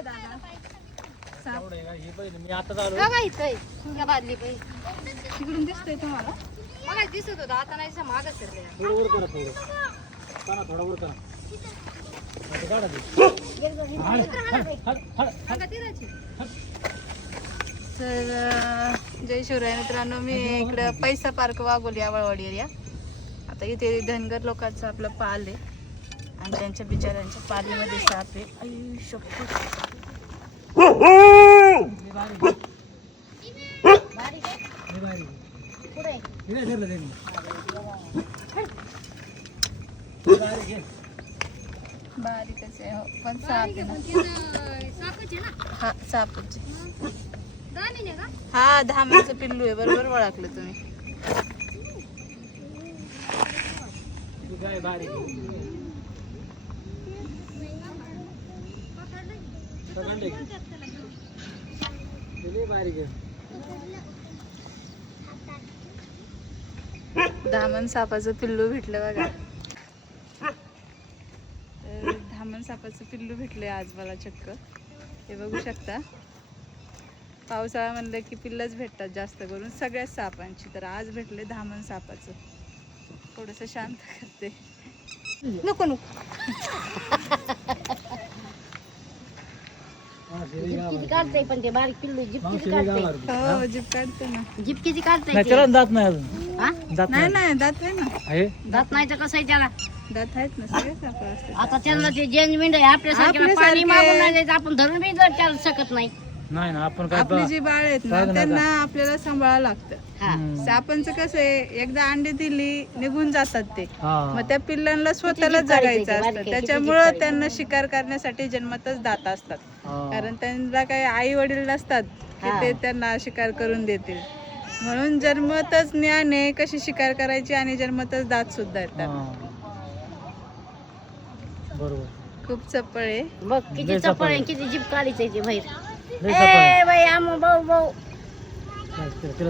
आहे दादा? साप मी आता आलो. बघा इथं तुमच्या बादली पाहिजे तिकडून दिसतोय तुम्हाला? बघा दिसत होता आता नाही मागच सरले थोडं वर करा थोडं. करा थोडा वर करा. आता काढा ते. तर जय शिवराय मित्रांनो, मी इकडं पैसा पार्क वाघोली आवळवाडी एरिया. आता इथे धनगर लोकांचं आपलं पाल आहे आणि त्यांच्या बिचाऱ्यांच्या पालीमध्ये साप आहे. आई शपथ. बारीकच आहे हो, पण साप आहे ना. हा सापच आहे. हा धामाचं पिल्लू आहे, बरोबर ओळखलं तुम्ही. धामण सापाचं पिल्लू भेटलं बघा. तर धामण सापाचं पिल्लू भेटलंय आज मला चक्क. हे बघू शकता. पावसाळा म्हणलं की पिल्लच भेटतात जास्त करून सगळ्याच सापांची. तर आज भेटले धामण सापाचं. थोडंसं शांत करते. नको नको. किती काढताय पण ते बारीक पिल्लू जीप किती काढताय हो जीप काढते ना. जीप किती काढताय नाही त्याला दात नाही अजून. हा नाही नाही दात आहे ना. आहे दात नाही तर कसं आहे त्याला दात आहेत ना, सगळे साप असतात. आता त्यांना ते जेंजमेंट आहे आपल्यासारख्याला पाणी मागून नाही जायचं आपण धरून बी जर त्याला शकत नाही नाही ना आपण काय आपली जी बाळ आहेत ना त्यांना आपल्याला सांभाळावं लागतं. हा सापांचं कसं आहे, एकदा अंडे दिली निघून जातात ते. हा. मग त्या पिल्लांना स्वतःला जगायचं असतं. त्याच्यामुळं त्यांना शिकार करण्यासाठी जन्मतच दात असतात. कारण त्यांना काही आई वडील नसतात की ते त्यांना शिकार करून देतील. म्हणून जन्मतच ज्ञान आहे कशी शिकार करायची आणि जन्मतच दात सुद्धा येतात. बरोबर. खूप चप्पळ आहे. बघ किती चपळ आहे किती जीप काढायचं ते बाहेर. लय ए बाई आमो भाऊ भाऊ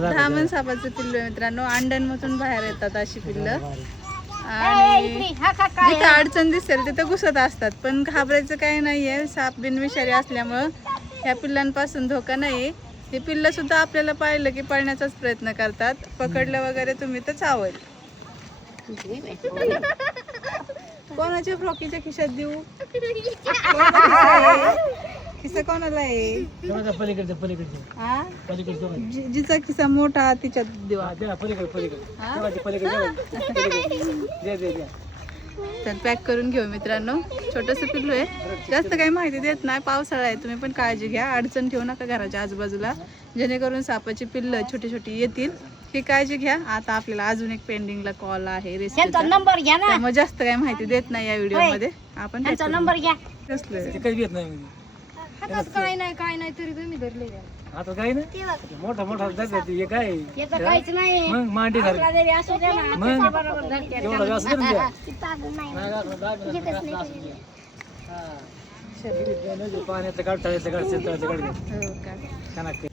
धामण सापाचं पिल्लू आहे मित्रांनो. अंड्यांमधून बाहेर येतात अशी पिल्लं. ए, इकडे. हा का काय जिथं अडचण दिसेल तिथं घुसत असतात. पण घाबरायचं काही नाहीये. साप बिनविषारी असल्यामुळं ह्या पिल्लांपासून धोका नाही. हे पिल्लं सुद्धा आपल्याला पाहिलं की पळण्याचाच प्रयत्न करतात. पकडलं वगैरे तुम्ही तर चावेल. कोणाच्या फ्रॉकीच्या खिशात देऊ? खिसा कोणाला आहे? पलीकडचे हा पलीकडचे जिचा खिसा मोठा तिच्यात देऊ. तर पॅक करून घेऊ मित्रांनो. छोटंसं पिल्लू आहे, जास्त काही माहिती देत नाही. पावसाळा आहे, तुम्ही पण काळजी घ्या. अडचण ठेवू नका घराच्या आजूबाजूला, जेणेकरून सापाची पिल्लं छोटी छोटी येतील. ही काळजी घ्या. आता आपल्याला अजून एक पेंडिंगला कॉल आहे रेस्क्यूचा, नंबर घ्या ना त्यामुळे जास्त काही माहिती देत नाही या व्हिडिओ मध्ये. आपण त्यांचा नंबर घ्या. काही घेत नाही हातात काय नाही तरी तुम्ही धरले आता काही नाही मोठा मोठा जातात हे काय येतं काहीच नाही मग मांडी झाली आपला जरी असू द्या ना मग? बरोबर धरते. एवढा व्यास धरून द्या. पाण्याचं काढ तळ्याचं काढ शेताचं काढ हो का. छान लागते.